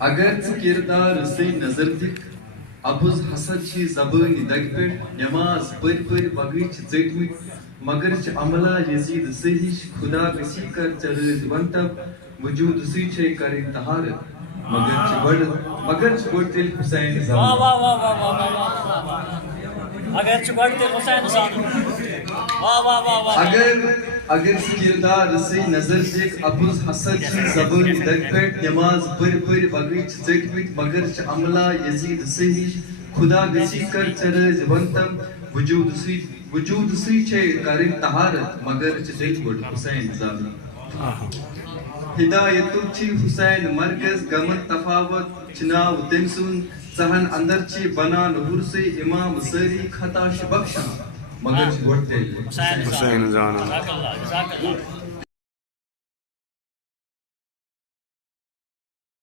اگر ژٕ کردار سے نظر دکھ ابُز حسد چھی زبٲنۍ دگہِ پٮ۪ٹھ نٮ۪ماز پٔرۍ پٔرۍ بگٕے چھِ ژٔٹمٕتۍ مگر چھِ عملہ یزیٖد سٕے ہِش خدا گٔژھی کر ژےٚ رٲضۍ ونتب وجوٗدسٕے چھے کرٕنۍ طہارت مگر چھِ گۄڈٕ تیٚلہِ حُسین زانُن اگر ژٕ کردار سے نظر دکھ ابُز حسد چھی زبٲنۍ دگہِ پٮ۪ٹھ نٮ۪ماز پٔرۍ پٔرۍ بگٕے چھِ ژٔٹمٕتۍ مگر چھِ عملہ یزیٖد سٕے ہِش خدا گٔژھی کر ژےٚ رٲضۍ ونتب وجوٗدسٕے چھے کرٕنۍ طہارت مگر چھِ تیٚلہِ گۄڈٕ حُسین زانُن ہدایتُک چھی حُسین مرکز غمن تفاوت چھِ ناو تٔمۍ سُنٛد ژہن اندر چھی بنان ہُرسٕے امام سٲری خطا چھِ بخشان مگر چھِ گۄڈٕ تیٚلہِ حُسین زانُن